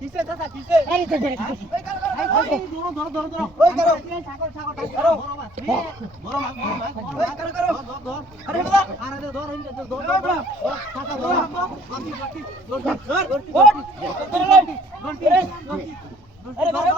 কিসে দাদা কিসে এই ধরো ওই করো করো বড় মাছ ওই করো আরে দাদা আরে ধর ধর ছাকা ধর আমি আরে বারে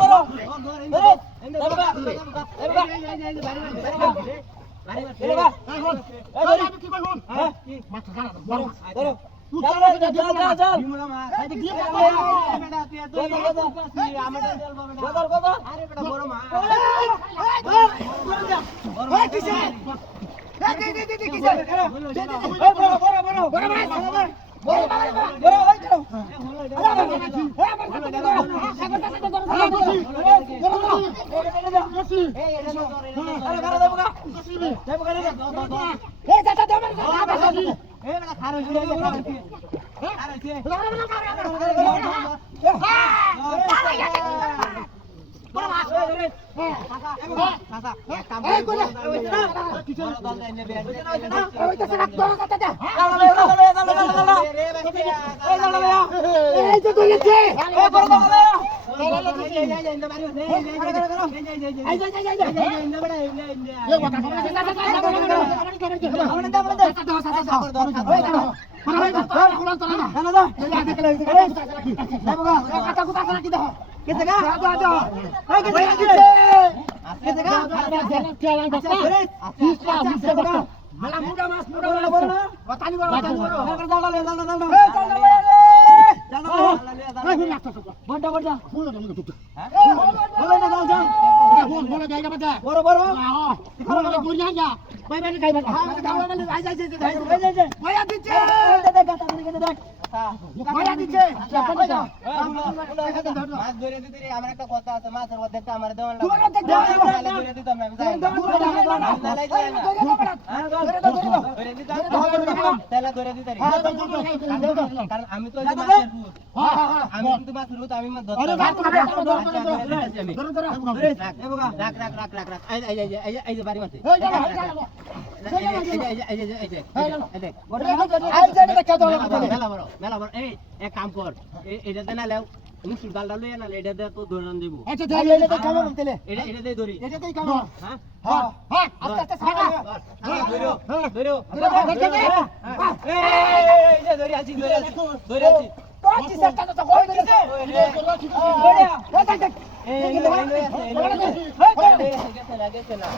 বড় এক কাম কর এটাতে না লেও মুসুর ডালটা লইয়া না এটাতে তো দৌড়ান দিব। আচ্ছা তাহলে এটা কাম করতে তাহলে এটাতেই ধরি এটাতেই কাম। হ্যাঁ হ্যাঁ হ্যাঁ আস্তে আস্তে ছাড়া ধরো ধরো এই যে ধরি আছি কোচি সেটা তো কই দিছে এই গেছে না